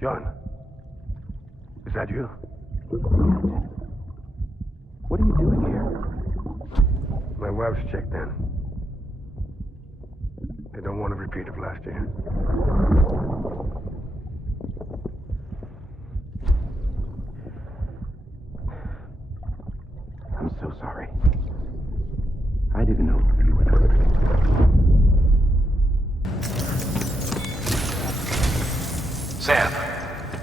John, is that you? What are you doing here? My wife's checked in. They don't want a repeat of last year. I'm so sorry. I didn't know you were coming. Sam,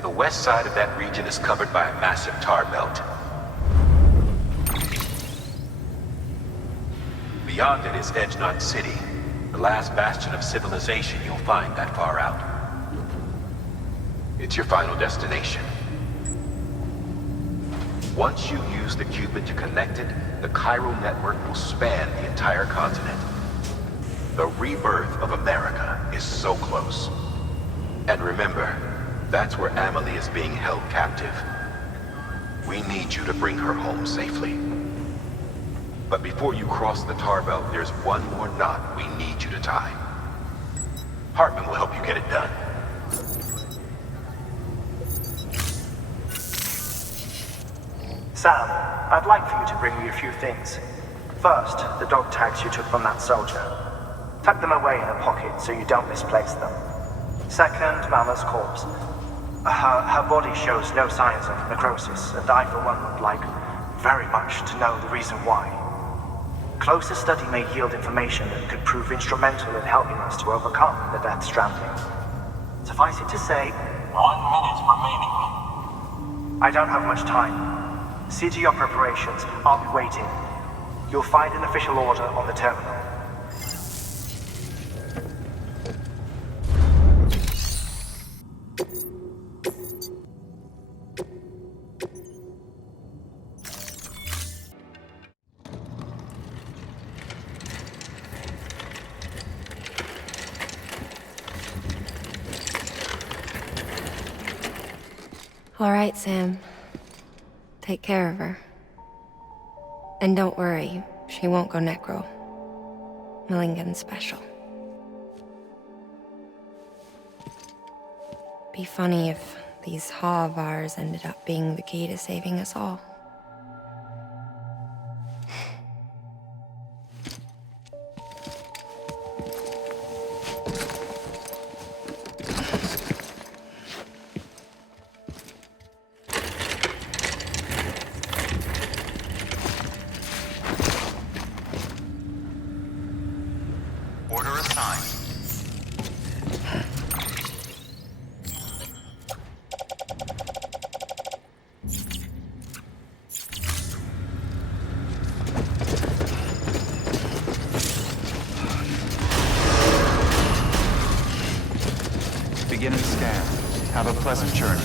the west side of that region is covered by a massive tar belt. Beyond it is Edgenut City, the last bastion of civilization you'll find that far out. It's your final destination. Once you use the Cupid to connect it, the chiral network will span the entire continent. The rebirth of America is so close. And remember, that's where Amelie is being held captive. We need you to bring her home safely. But before you cross the tar belt, there's one more knot we need you to tie. Heartman will help you get it done. Sam, I'd like for you to bring me a few things. First, the dog tags you took from that soldier. Tuck them away in a pocket so you don't misplace them. Second, Mama's corpse. Her body shows no signs of necrosis, and I, for one, would like very much to know the reason why. Closer study may yield information that could prove instrumental in helping us to overcome the Death Stranding. Suffice it to say, 1 minute remaining. I don't have much time. See to your preparations. I'll be waiting. You'll find an official order on the terminal. All right, Sam. Take care of her. And don't worry, she won't go necro. Millingen's special. Be funny if these Ha of ours ended up being the key to saving us all. Beginning scan. Have a pleasant journey.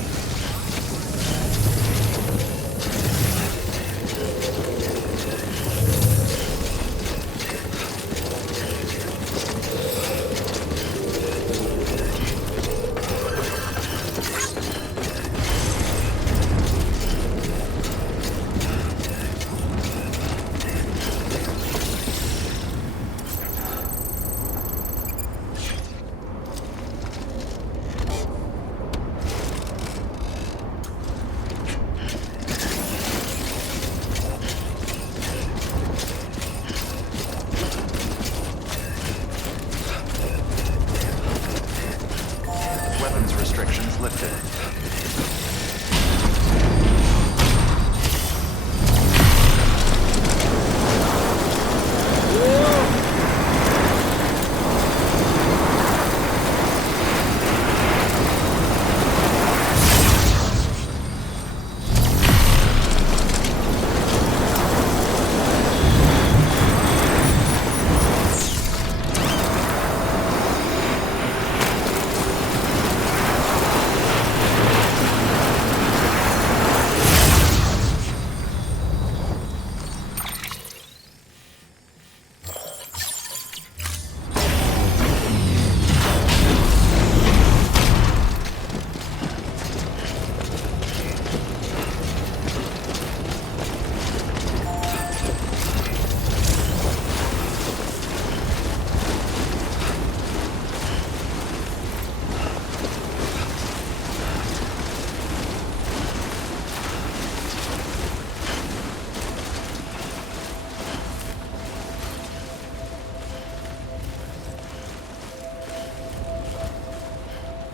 Restrictions lifted.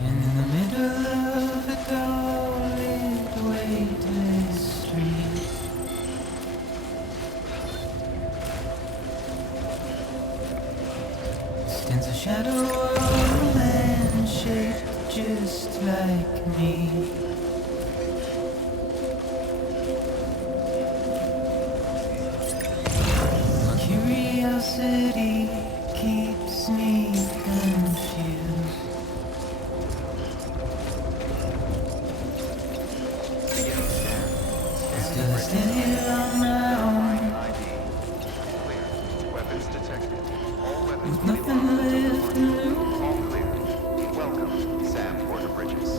In the middle of a dull-lit, weightless street, stands a shadow of a man shaped just like me. My curiosity keeps me confused. Still I stand here on my own, Clear. Weapons detected. All weapons with nothing left to lose. all clear. Welcome, Sam Porter Bridges.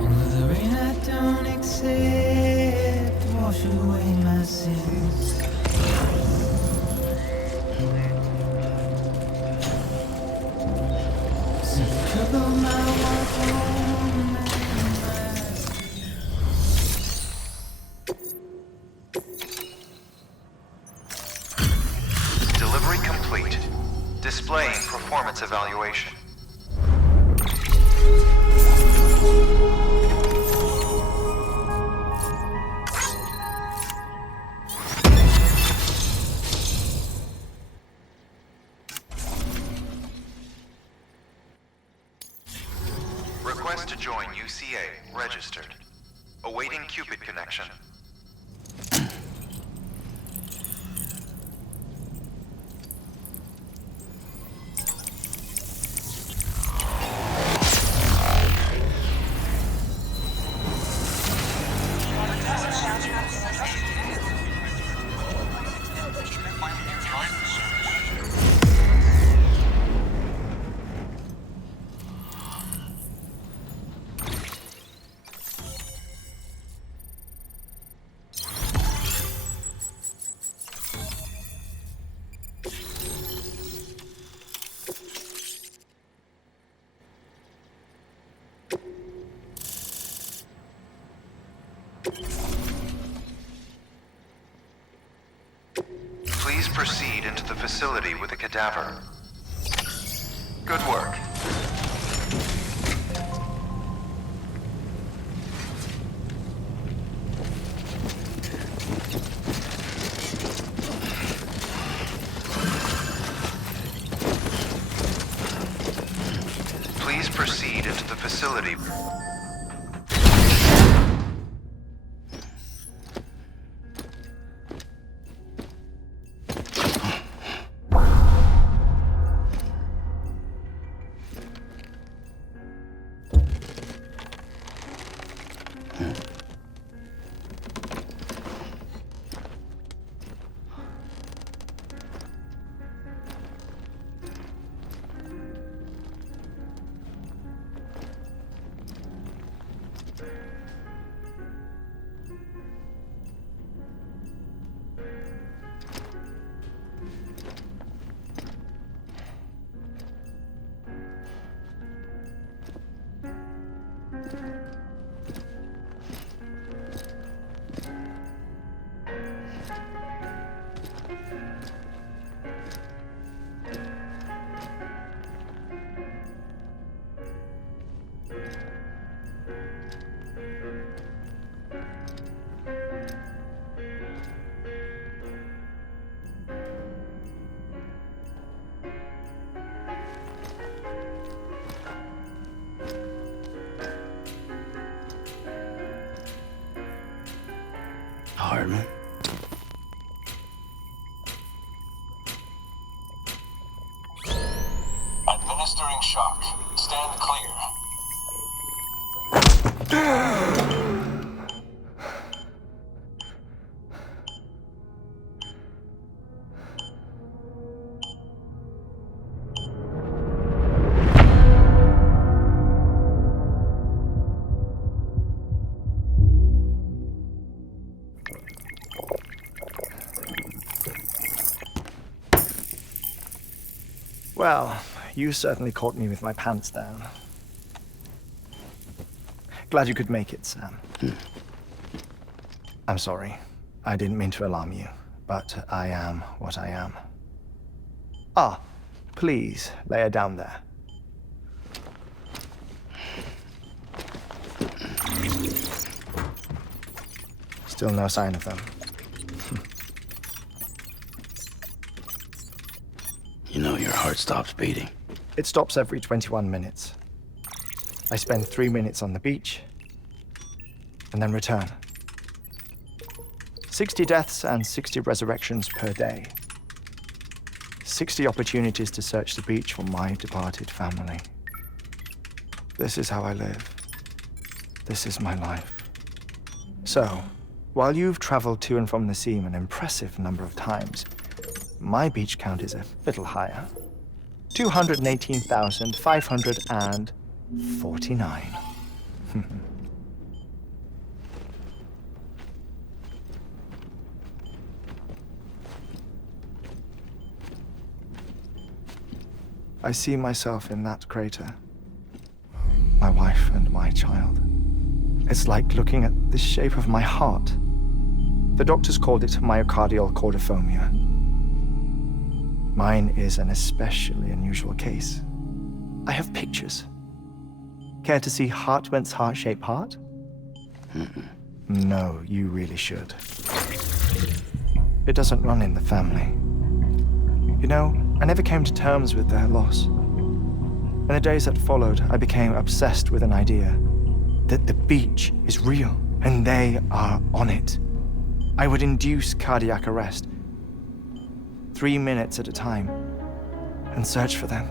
And with the rain I don't accept, wash away my sins. Since the trouble my walk home and Delivery complete. Displaying performance evaluation. Request to join UCA. Registered. Awaiting Cupid connection. Please proceed into the facility with the cadaver. Good work. Please proceed into the facility. Heartman. Administering shock. Stand clear. Well, you certainly caught me with my pants down. Glad you could make it, Sam. I'm sorry. I didn't mean to alarm you, but I am what I am. Ah, please, lay her down there. Still no sign of them. You know your heart stops beating. It stops every 21 minutes. I spend 3 minutes on the beach, and then return. 60 deaths and 60 resurrections per day. 60 opportunities to search the beach for my departed family. This is how I live. This is my life. So, while you've traveled to and from the sea an impressive number of times, my beach count is a little higher. 218,549. I see myself in that crater. My wife and my child. It's like looking at the shape of my heart. The doctors called it myocardial chordophobia. Mine is an especially unusual case. I have pictures. Care to see Heartman's heart-shaped heart? No, you really should. It doesn't run in the family. You know, I never came to terms with their loss. In the days that followed, I became obsessed with an idea that the beach is real and they are on it. I would induce cardiac arrest, 3 minutes at a time, and search for them,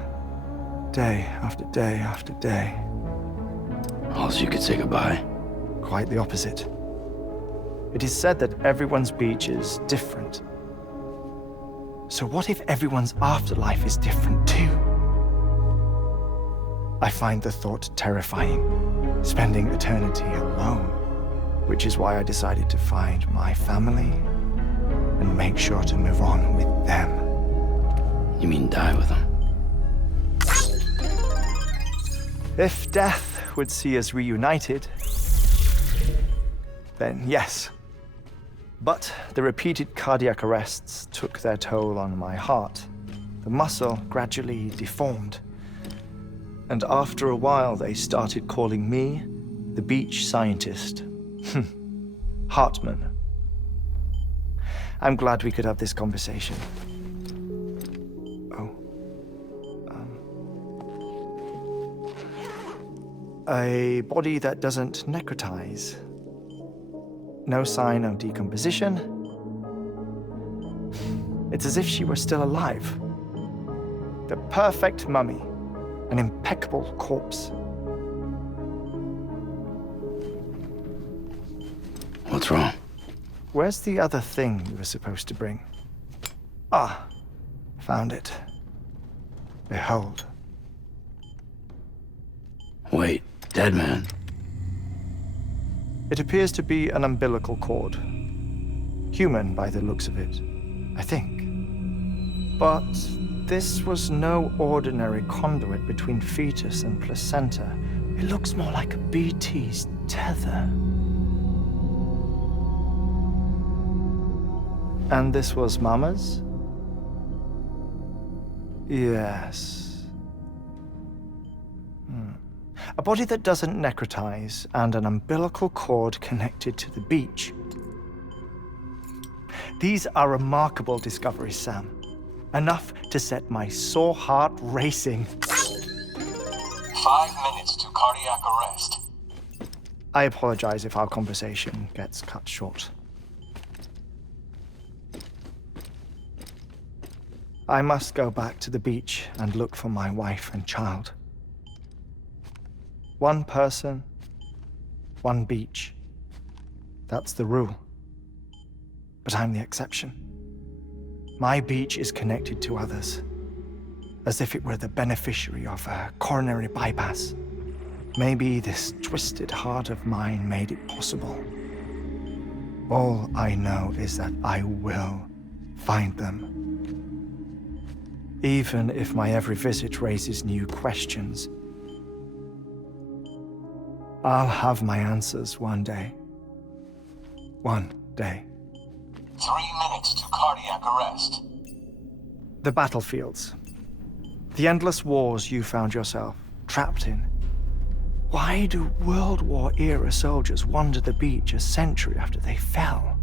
day after day after day. Also, you could say goodbye. Quite the opposite. It is said that everyone's beach is different. So what if everyone's afterlife is different too? I find the thought terrifying, spending eternity alone, which is why I decided to find my family and make sure to move on with them. You mean die with them? If death would see us reunited, then yes. But the repeated cardiac arrests took their toll on my heart. The muscle gradually deformed. And after a while, they started calling me the beach scientist. Heartman. I'm glad we could have this conversation. A body that doesn't necrotize. No sign of decomposition. It's as if she were still alive. The perfect mummy. An impeccable corpse. What's wrong? Where's the other thing you were supposed to bring? Ah, found it. Behold. Wait, dead man. It appears to be an umbilical cord. Human by the looks of it, I think. But this was no ordinary conduit between fetus and placenta. It looks more like a BT's tether. And this was Mama's? Yes. A body that doesn't necrotize and an umbilical cord connected to the beach. These are remarkable discoveries, Sam. Enough to set my sore heart racing. 5 minutes to cardiac arrest. I apologize if our conversation gets cut short. I must go back to the beach and look for my wife and child. One person, one beach. That's the rule. But I'm the exception. My beach is connected to others, as if it were the beneficiary of a coronary bypass. Maybe this twisted heart of mine made it possible. All I know is that I will find them. even if my every visit raises new questions. I'll have my answers one day. One day. 3 minutes to cardiac arrest. The battlefields. The endless wars you found yourself trapped in. Why do World War-era soldiers wander the beach a century after they fell?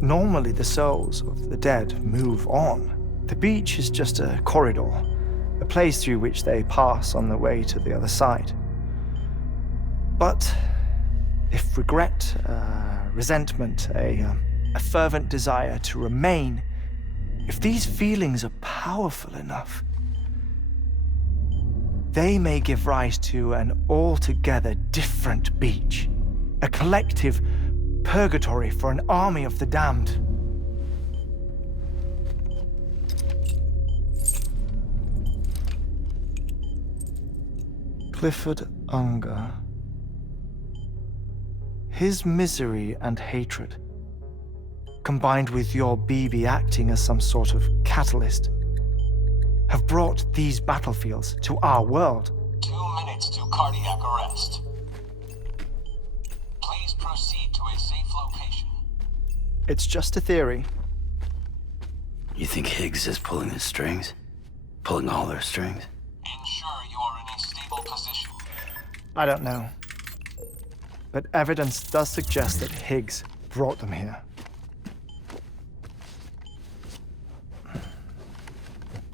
Normally, the souls of the dead move on. The beach is just a corridor, a place through which they pass on the way to the other side. But if regret, resentment, a fervent desire to remain, if these feelings are powerful enough, they may give rise to an altogether different beach, a collective purgatory for an army of the damned. Clifford Unger. His misery and hatred, combined with your BB acting as some sort of catalyst, have brought these battlefields to our world. 2 minutes to cardiac arrest. Please proceed to a safe location. It's just a theory. You think Higgs is pulling the strings? Pulling all their strings? Ensure you are in a stable position. I don't know. But evidence does suggest that Higgs brought them here.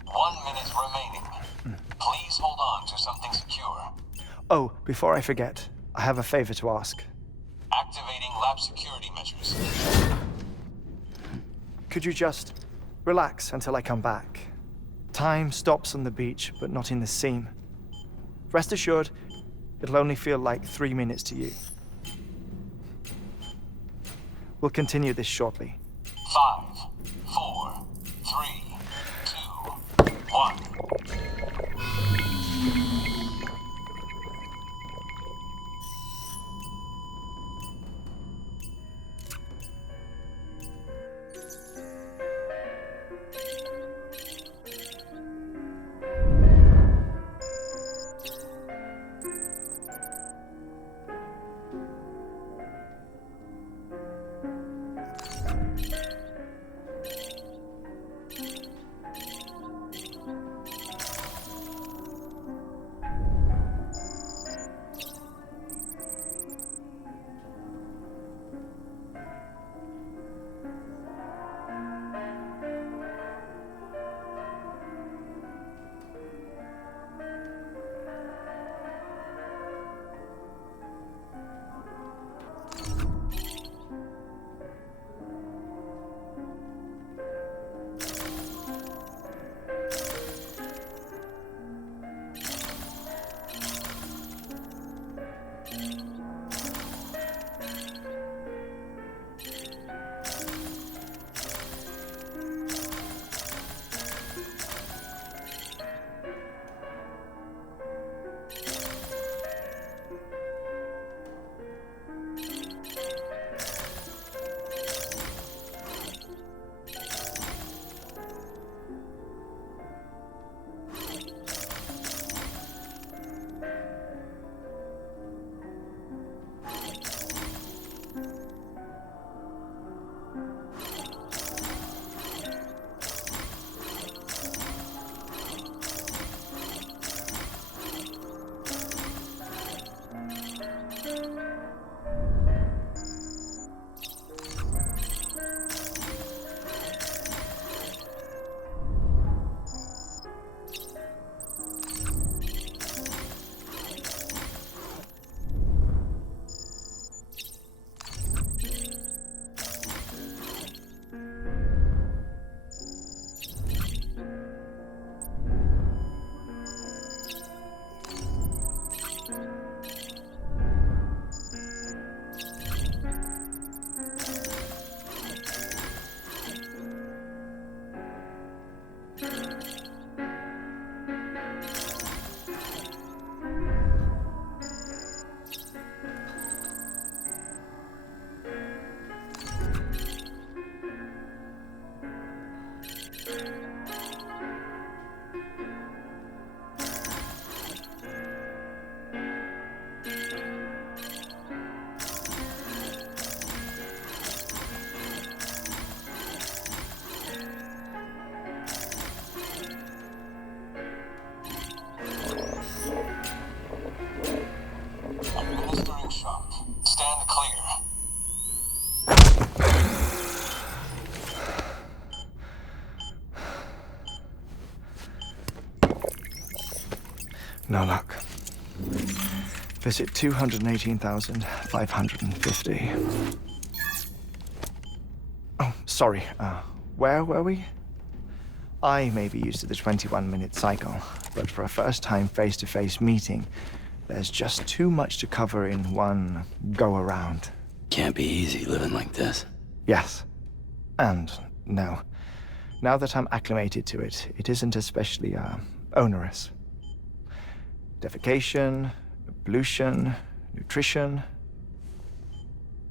1 minute remaining. Please hold on to something secure. Oh, before I forget, I have a favor to ask. Activating lab security measures. Could you just relax until I come back? Time stops on the beach, but not in the scene. Rest assured, it'll only feel like 3 minutes to you. We'll continue this shortly. 5, 4, 3, 2, 1. No luck. Visit 218,550. Oh, sorry. Where were we? I may be used to the 21-minute cycle, but for a first-time face-to-face meeting, there's just too much to cover in one go-around. Can't be easy living like this. Yes. And no. Now that I'm acclimated to it, it isn't especially, onerous. Defecation, pollution, nutrition.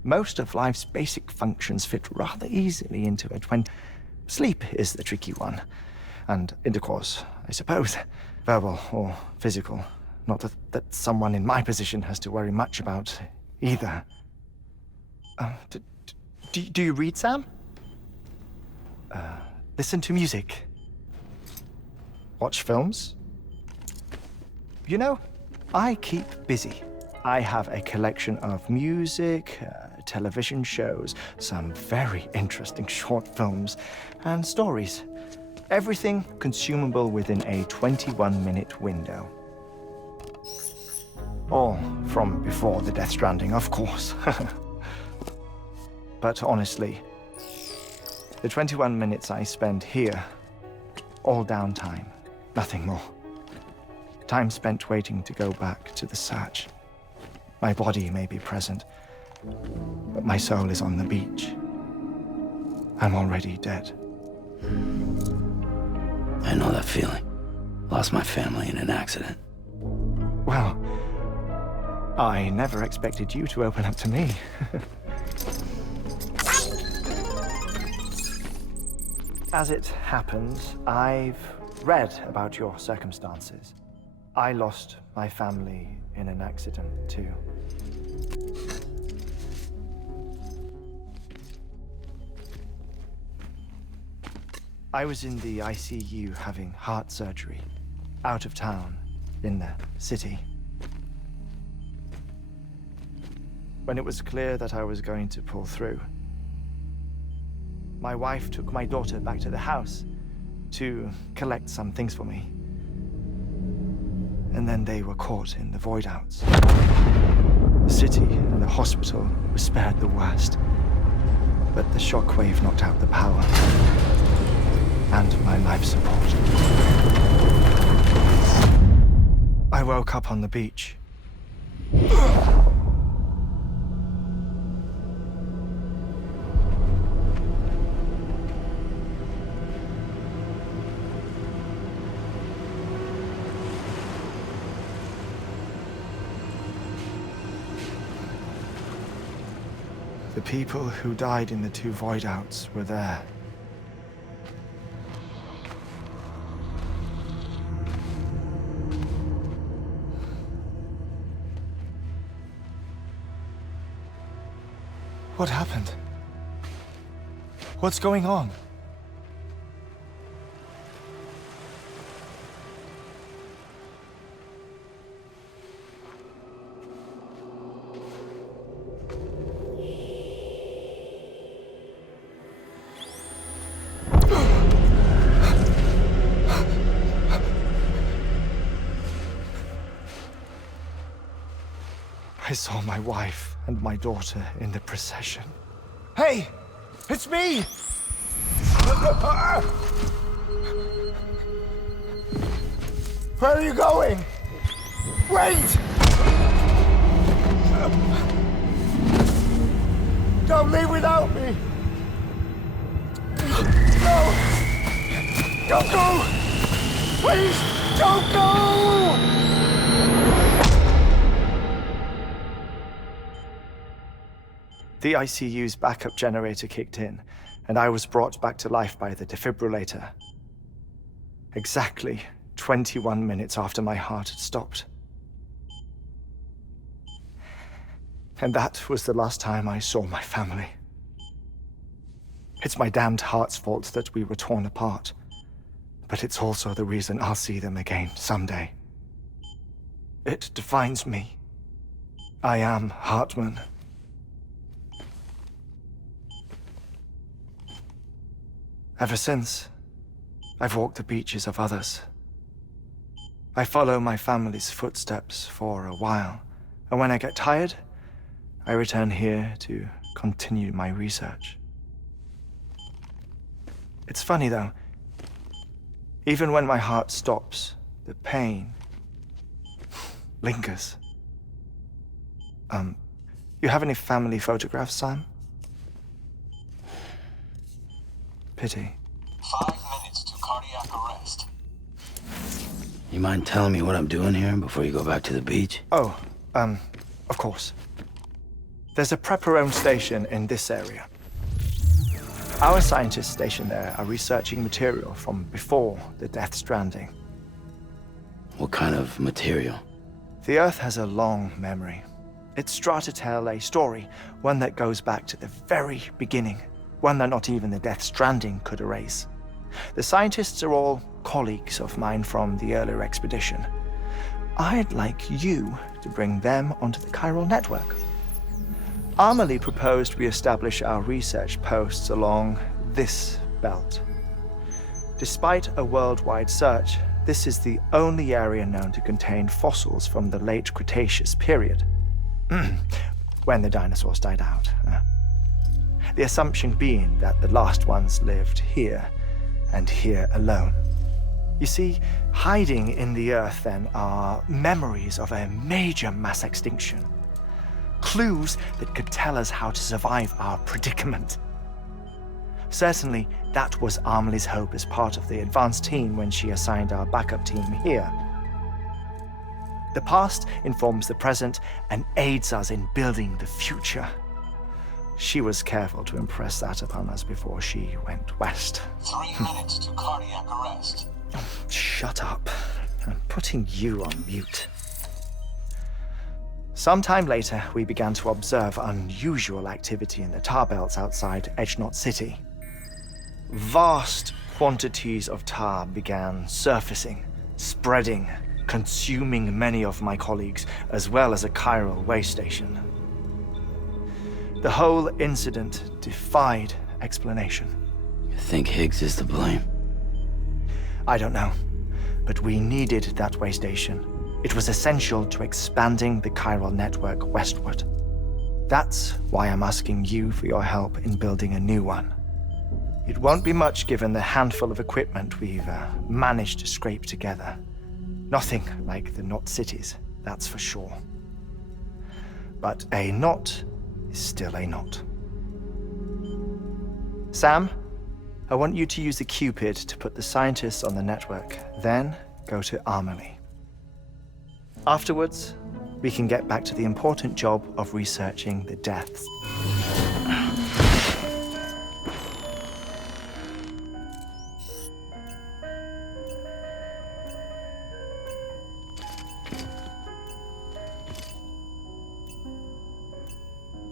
Most of life's basic functions fit rather easily into it when sleep is the tricky one. And intercourse, I suppose. Verbal or physical. Not that someone in my position has to worry much about either. Do you read, Sam? Listen to music. Watch films? You know, I keep busy. I have a collection of music, television shows, some very interesting short films, and stories. Everything consumable within a 21-minute window. All from before the Death Stranding, of course. But honestly, the 21 minutes I spend here, all downtime, nothing more. Time spent waiting to go back to the search. My body may be present, but my soul is on the beach. I'm already dead. I know that feeling. Lost my family in an accident. Well, I never expected you to open up to me. As it happens, I've read about your circumstances. I lost my family in an accident, too. I was in the ICU having heart surgery, out of town, in the city. When it was clear that I was going to pull through, my wife took my daughter back to the house to collect some things for me. And then they were caught in the void-outs. The city and the hospital were spared the worst, but the shockwave knocked out the power and my life support. I woke up on the beach. The people who died in the two void-outs were there. What happened? What's going on? I saw my wife and my daughter in the procession. Hey! It's me! Where are you going? Wait! Don't leave without me! No! Don't go! Please, don't go! The ICU's backup generator kicked in, and I was brought back to life by the defibrillator. Exactly 21 minutes after my heart had stopped. And that was the last time I saw my family. It's my damned heart's fault that we were torn apart, but it's also the reason I'll see them again someday. It defines me. I am Heartman. Ever since, I've walked the beaches of others. I follow my family's footsteps for a while, and when I get tired, I return here to continue my research. It's funny though, even when my heart stops, the pain lingers. You have any family photographs, Sam? Pity. 5 minutes to cardiac arrest. You mind telling me what I'm doing here before you go back to the beach? Oh, of course. There's a Prepper-owned station in this area. Our scientists stationed there are researching material from before the Death Stranding. What kind of material? The Earth has a long memory. It's trying to tell a story, one that goes back to the very beginning, one that not even the Death Stranding could erase. The scientists are all colleagues of mine from the earlier expedition. I'd like you to bring them onto the chiral network. Amelie proposed we establish our research posts along this belt. Despite a worldwide search, this is the only area known to contain fossils from the late Cretaceous period, when the dinosaurs died out. The assumption being that the last ones lived here, and here alone. You see, hiding in the Earth then are memories of a major mass extinction. Clues that could tell us how to survive our predicament. Certainly, that was Amelie's hope as part of the advanced team when she assigned our backup team here. The past informs the present and aids us in building the future. She was careful to impress that upon us before she went west. 3 minutes to cardiac arrest. Shut up. I'm putting you on mute. Sometime later, we began to observe unusual activity in the tar belts outside Edgenot City. Vast quantities of tar began surfacing, spreading, consuming many of my colleagues, as well as a chiral way station. The whole incident defied explanation. You think Higgs is to blame? I don't know, but we needed that way station. It was essential to expanding the chiral network westward. That's why I'm asking you for your help in building a new one. It won't be much given the handful of equipment we've managed to scrape together. Nothing like the knot cities, that's for sure. But a knot is still a knot. Sam, I want you to use the Cupid to put the scientists on the network, then go to Amelie. Afterwards, we can get back to the important job of researching the deaths.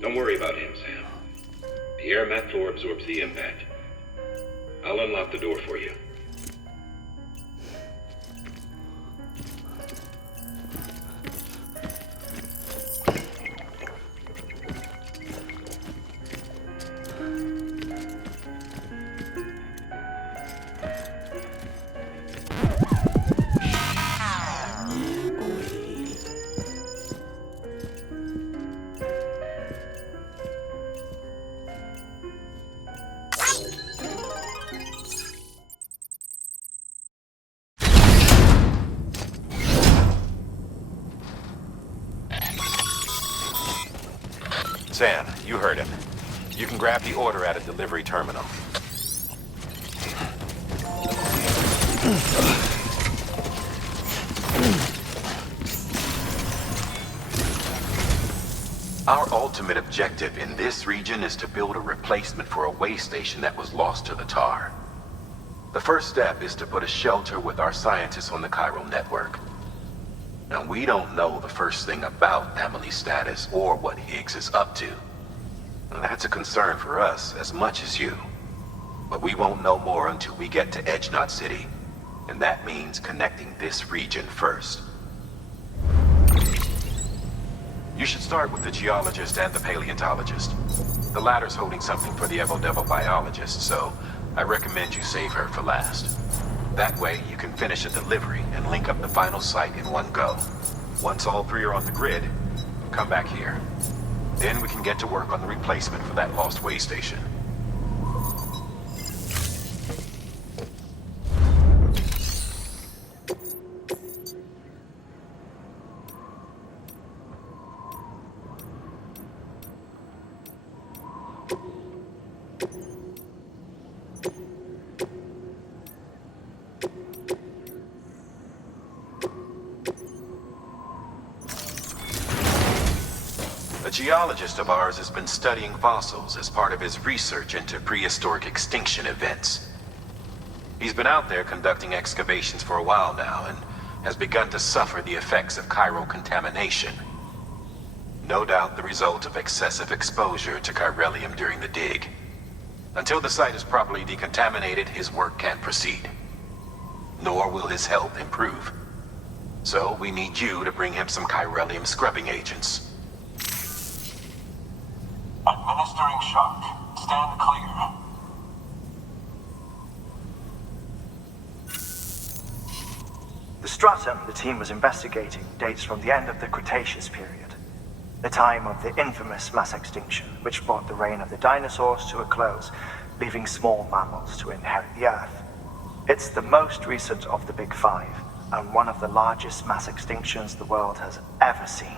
Don't worry about him, Sam. The air mat floor absorbs the impact. I'll unlock the door for you. Sam, you heard him. You can grab the order at a delivery terminal. Our ultimate objective in this region is to build a replacement for a way station that was lost to the tar. The first step is to put a shelter with our scientists on the chiral network. Now, we don't know the first thing about Amelie's status or what Higgs is up to. Now, that's a concern for us as much as you. But we won't know more until we get to Edgenot City. And that means connecting this region first. You should start with the geologist and the paleontologist. The latter's holding something for the Evo Devil biologist, so I recommend you save her for last. That way, you can finish a delivery and link up the final site in one go. Once all three are on the grid, come back here. Then we can get to work on the replacement for that lost way station. A geologist of ours has been studying fossils as part of his research into prehistoric extinction events. He's been out there conducting excavations for a while now and has begun to suffer the effects of chiral contamination. No doubt the result of excessive exposure to chiralium during the dig. Until the site is properly decontaminated, his work can't proceed. Nor will his health improve. So we need you to bring him some chiralium scrubbing agents. Administering shock. Stand clear. The stratum the team was investigating dates from the end of the Cretaceous period, the time of the infamous mass extinction, which brought the reign of the dinosaurs to a close, leaving small mammals to inherit the Earth. It's the most recent of the Big Five, and one of the largest mass extinctions the world has ever seen.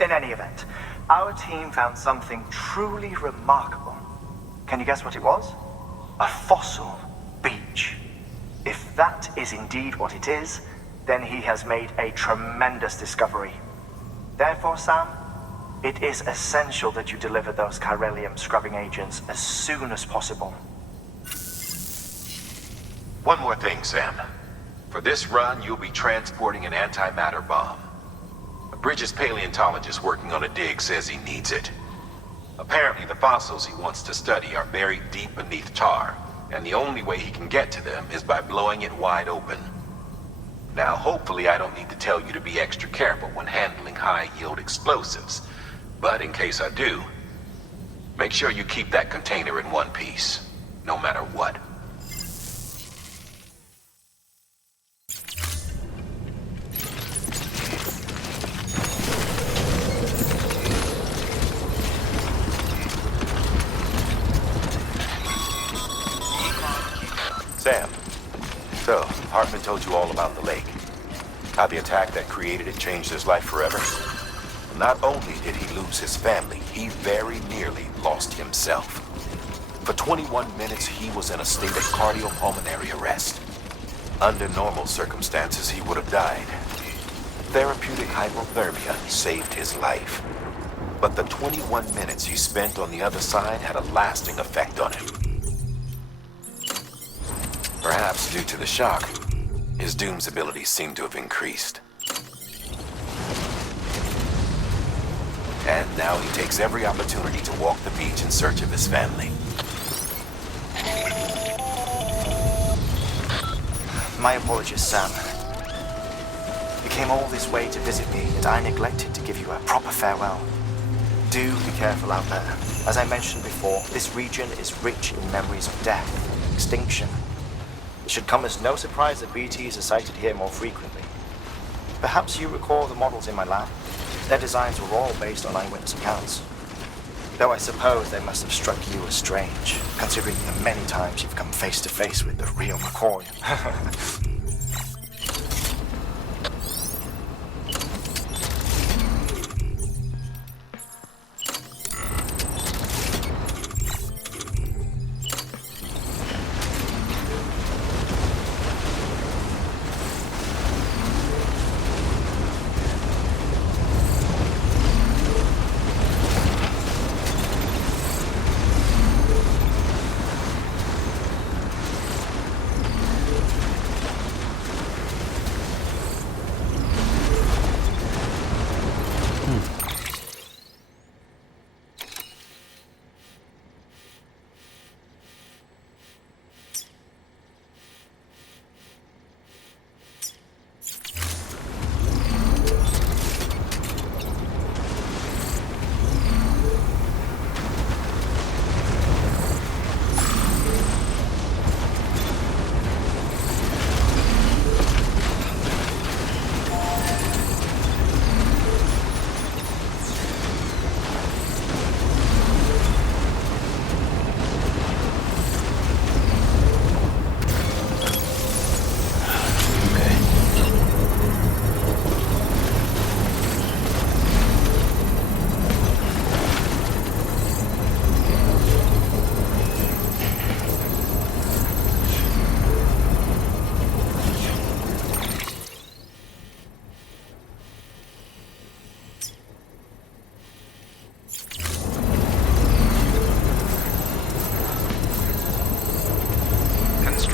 In any event, our team found something truly remarkable. Can you guess what it was? A fossil beach. If that is indeed what it is, then he has made a tremendous discovery. Therefore, Sam, it is essential that you deliver those chiralium scrubbing agents as soon as possible. One more thing, Sam. For this run, you'll be transporting an antimatter bomb. A Bridges paleontologist working on a dig says he needs it. Apparently, the fossils he wants to study are buried deep beneath tar, and the only way he can get to them is by blowing it wide open. Now, hopefully I don't need to tell you to be extra careful when handling high-yield explosives, but in case I do, make sure you keep that container in one piece, no matter what. Sam, so, Heartman told you all about the lake. How the attack that created it changed his life forever? Not only did he lose his family, he very nearly lost himself. For 21 minutes, he was in a state of cardiopulmonary arrest. Under normal circumstances, he would have died. Therapeutic hypothermia saved his life. But the 21 minutes he spent on the other side had a lasting effect on him. Perhaps due to the shock, his Doom's abilities seem to have increased. And now he takes every opportunity to walk the beach in search of his family. My apologies, Sam. You came all this way to visit me, and I neglected to give you a proper farewell. Do be careful out there. As I mentioned before, this region is rich in memories of death, extinction. It should come as no surprise that BTs are sighted here more frequently. Perhaps you recall the models in my lab? Their designs were all based on eyewitness accounts. Though I suppose they must have struck you as strange, considering the many times you've come face to face with the real McCoy.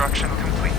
Construction complete.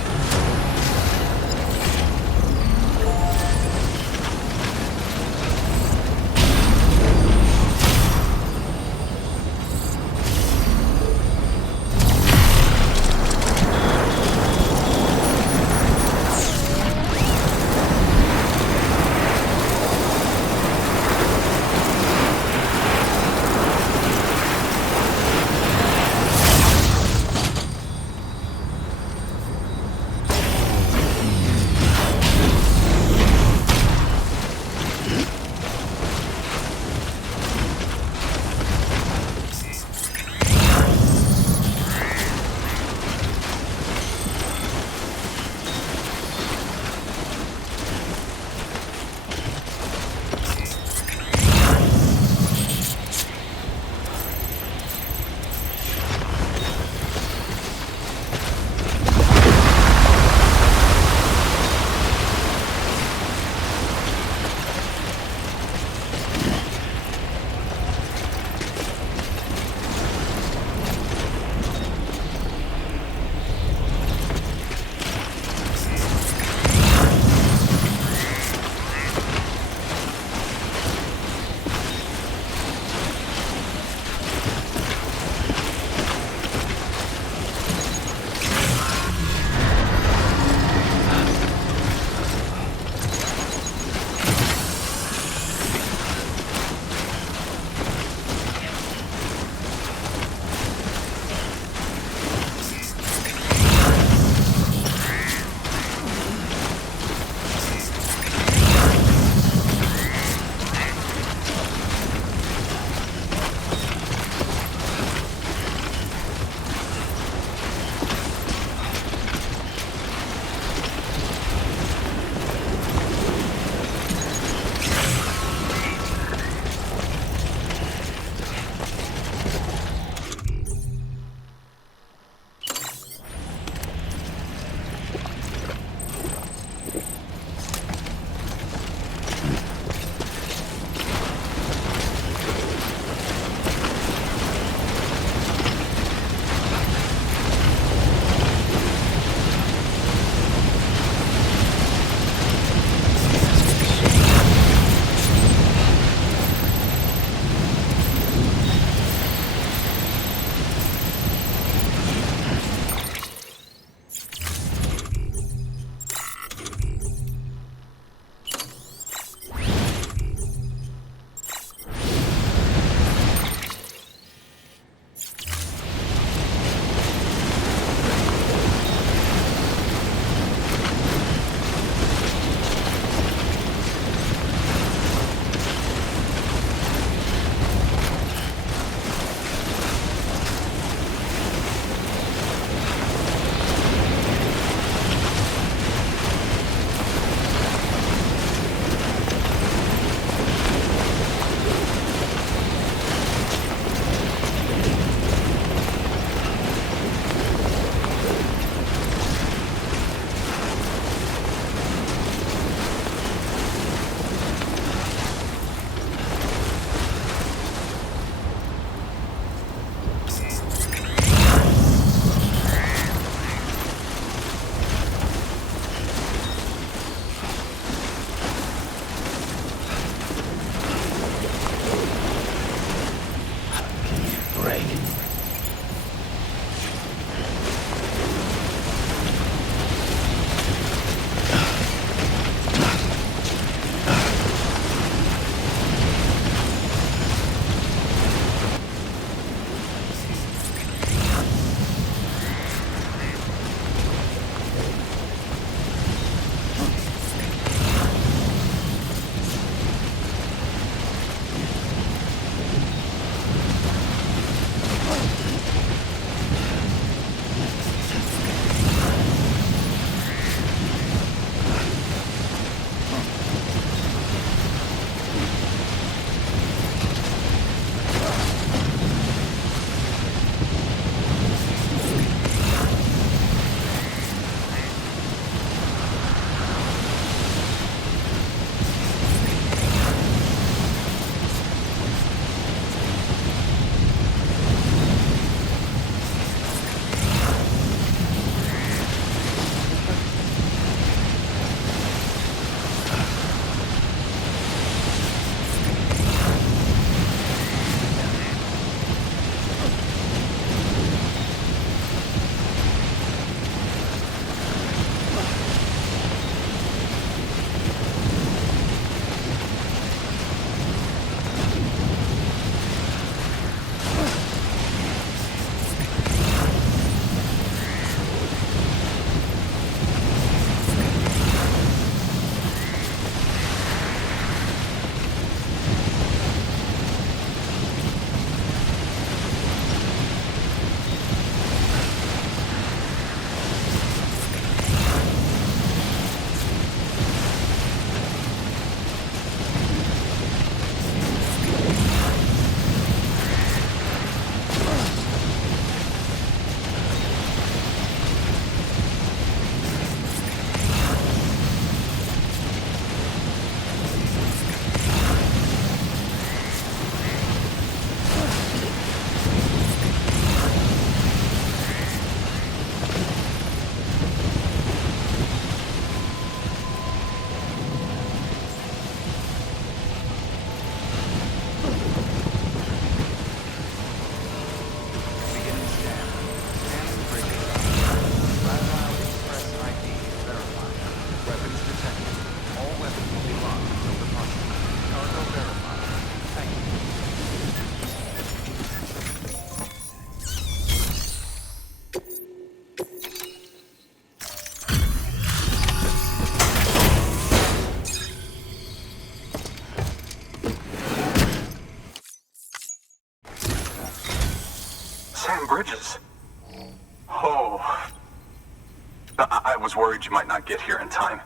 I was worried you might not get here in time,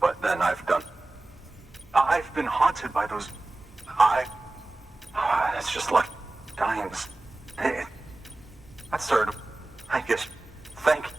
but then I've been haunted by those... It's just like dying. That's sort of... I guess... Thank you.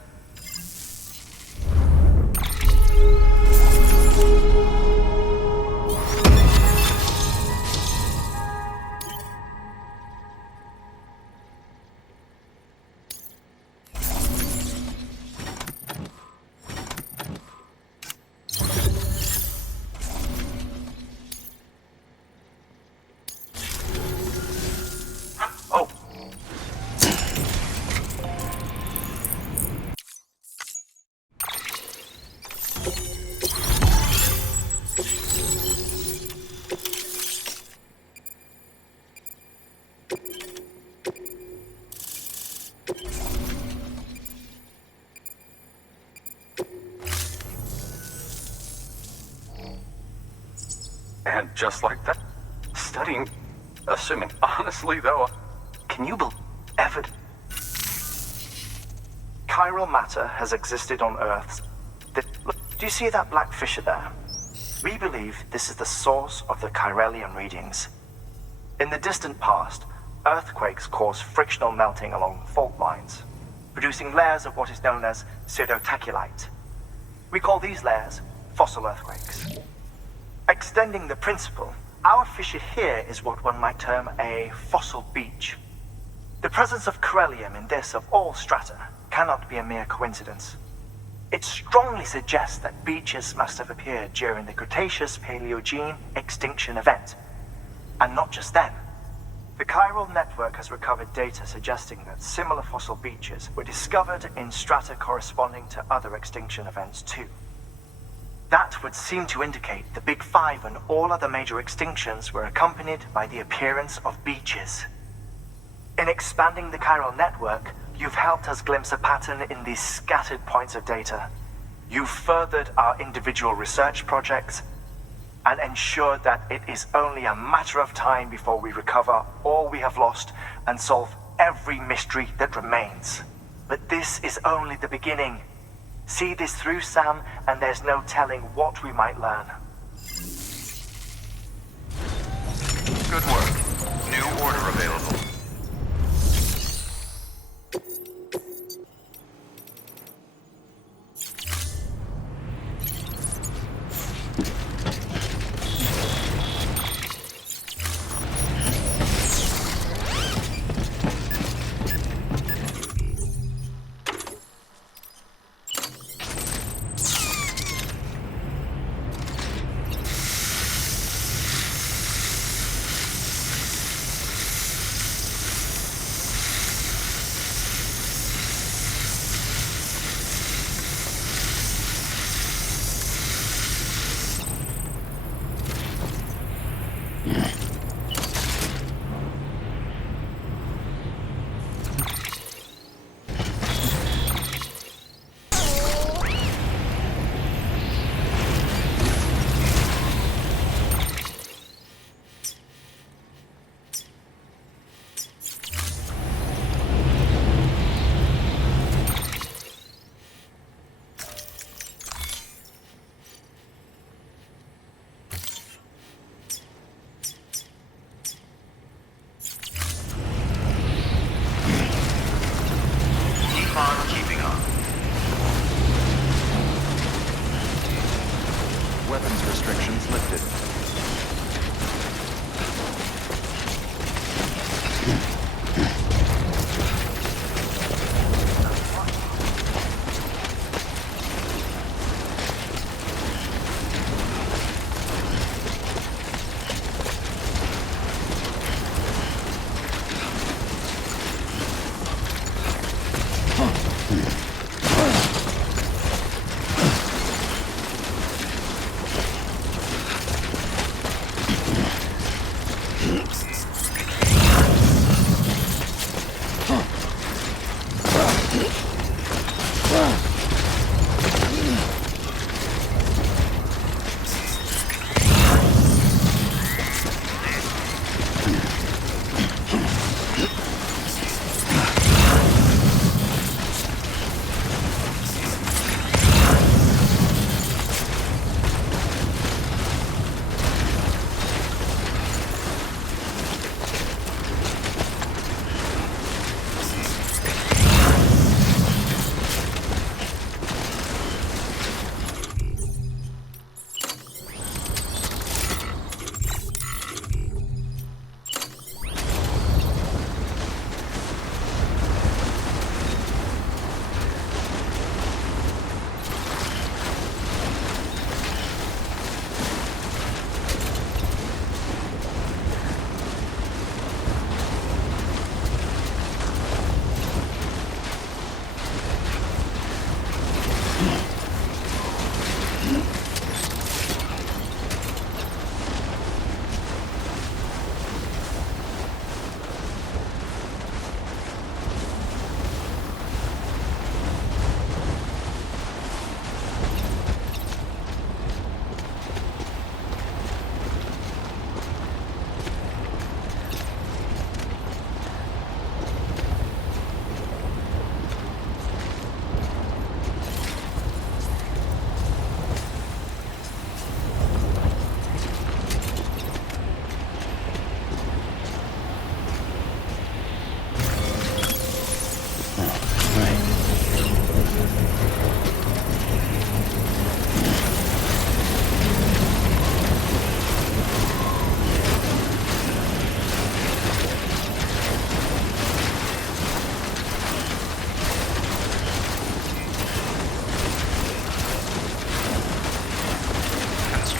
And just like that, studying, assuming, honestly though, can you believe evidence? Chiral matter has existed on Earth. Look, do you see that black fissure there? We believe this is the source of the Chiralian readings. In the distant past, earthquakes cause frictional melting along fault lines, producing layers of what is known as pseudotachylite. We call these layers fossil earthquakes. Extending the principle, our fissure here is what one might term a fossil beach. The presence of Corellium in this of all strata cannot be a mere coincidence. It strongly suggests that beaches must have appeared during the Cretaceous-Paleogene extinction event. And not just then. The chiral network has recovered data suggesting that similar fossil beaches were discovered in strata corresponding to other extinction events too. That would seem to indicate the Big Five and all other major extinctions were accompanied by the appearance of beaches. In expanding the chiral network, you've helped us glimpse a pattern in these scattered points of data. You've furthered our individual research projects and ensured that it is only a matter of time before we recover all we have lost and solve every mystery that remains. But this is only the beginning. See this through, Sam, and there's no telling what we might learn. Good work. New order available. Weapons restrictions lifted.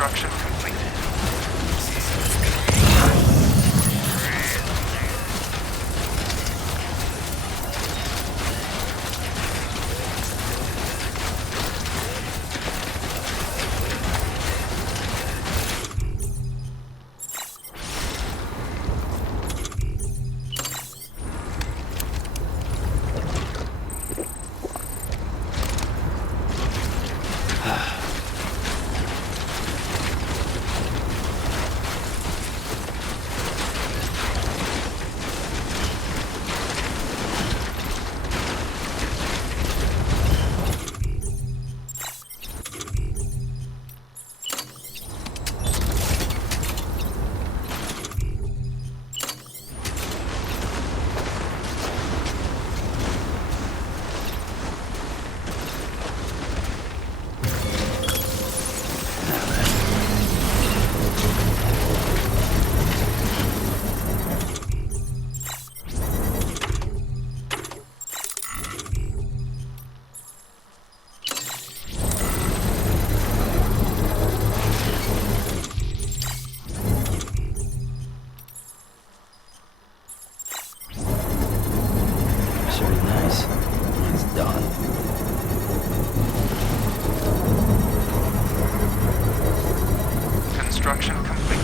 Construction complete. Construction complete.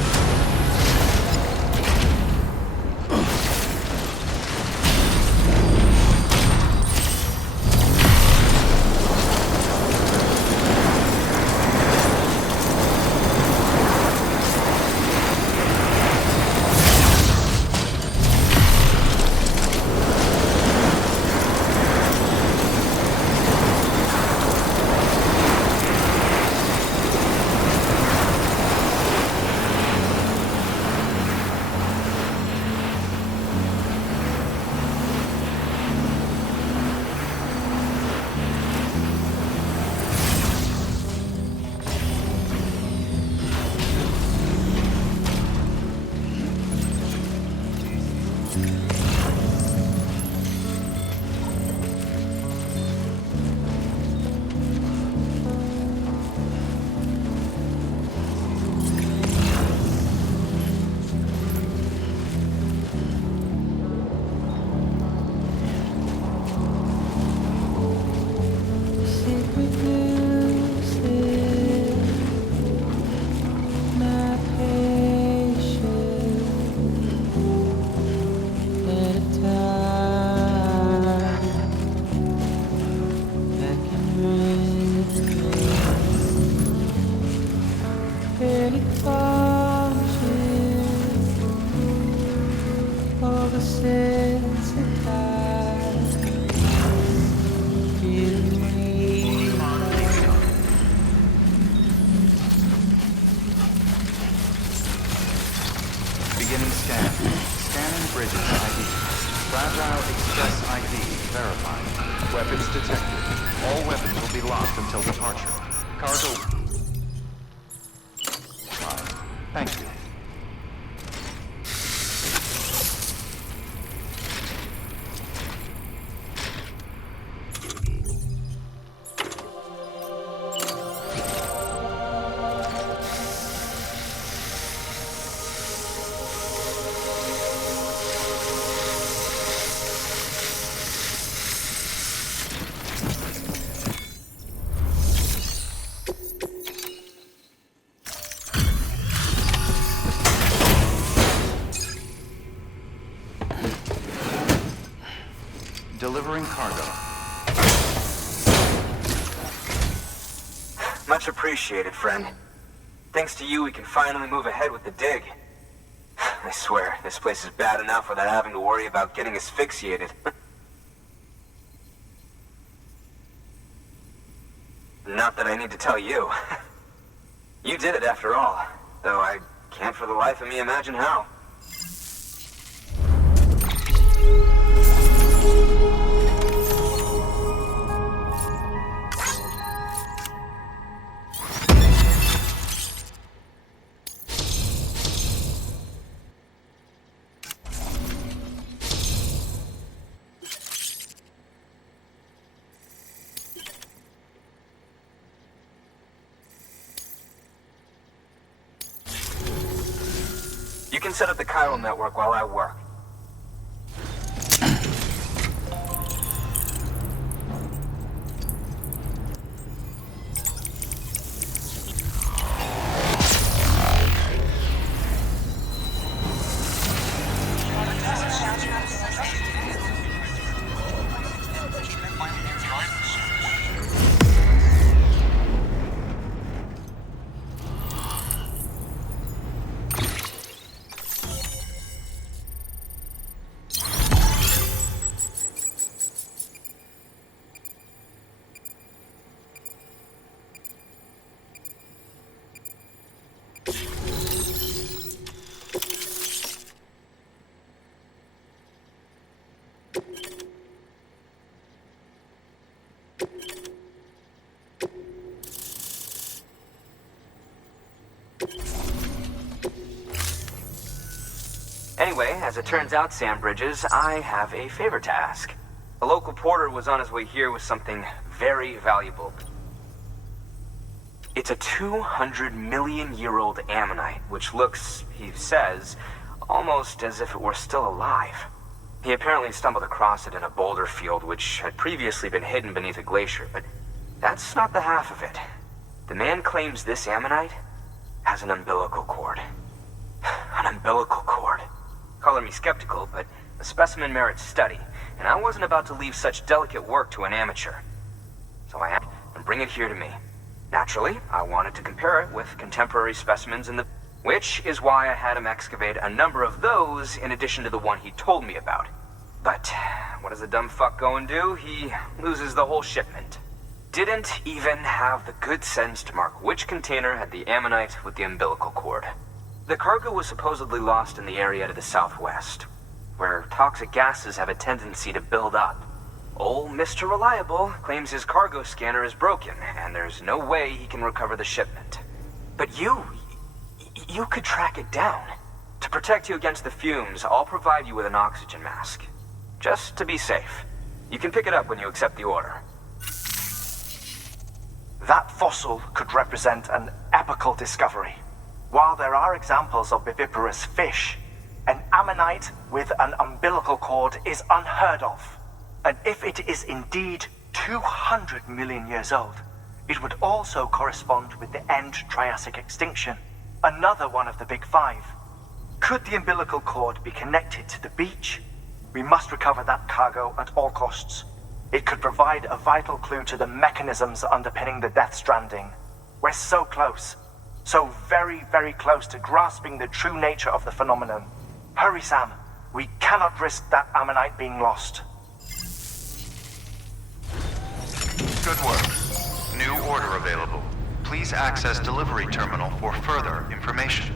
Beginning scan. Scanning bridges ID. Fragile Express ID verified. Weapons detected. All weapons will be locked until departure. Cargo. Thank you. Delivering cargo. Much appreciated, friend. Thanks to you, we can finally move ahead with the dig. I swear, this place is bad enough without having to worry about getting asphyxiated. Not that I need to tell you. You did it after all, though I can't for the life of me imagine how. can set up the chiral network while I work. Anyway, as it turns out, Sam Bridges, I have a favor to ask. A local porter was on his way here with something very valuable. It's a 200-million-year-old ammonite, which looks, he says, almost as if it were still alive. He apparently stumbled across it in a boulder field which had previously been hidden beneath a glacier, but that's not the half of it. The man claims this ammonite has an umbilical cord. An umbilical cord. Color me skeptical, but the specimen merits study, and I wasn't about to leave such delicate work to an amateur. So I had to bring it here to me. Naturally, I wanted to compare it with contemporary specimens in the... Which is why I had him excavate a number of those in addition to the one he told me about. But what does the dumb fuck go and do? He loses the whole shipment. Didn't even have the good sense to mark which container had the ammonite with the umbilical cord. The cargo was supposedly lost in the area to the southwest, where toxic gases have a tendency to build up. Old Mr. Reliable claims his cargo scanner is broken, and there's no way he can recover the shipment. But you could track it down. To protect you against the fumes, I'll provide you with an oxygen mask. Just to be safe. You can pick it up when you accept the order. That fossil could represent an epochal discovery. While there are examples of viviparous fish, an ammonite with an umbilical cord is unheard of. And if it is indeed 200 million years old, it would also correspond with the end Triassic extinction, another one of the big five. Could the umbilical cord be connected to the beach? We must recover that cargo at all costs. It could provide a vital clue to the mechanisms underpinning the Death Stranding. We're so close. So very, very close to grasping the true nature of the phenomenon. Hurry, Sam. We cannot risk that ammonite being lost. Good work. New order available. Please access delivery terminal for further information.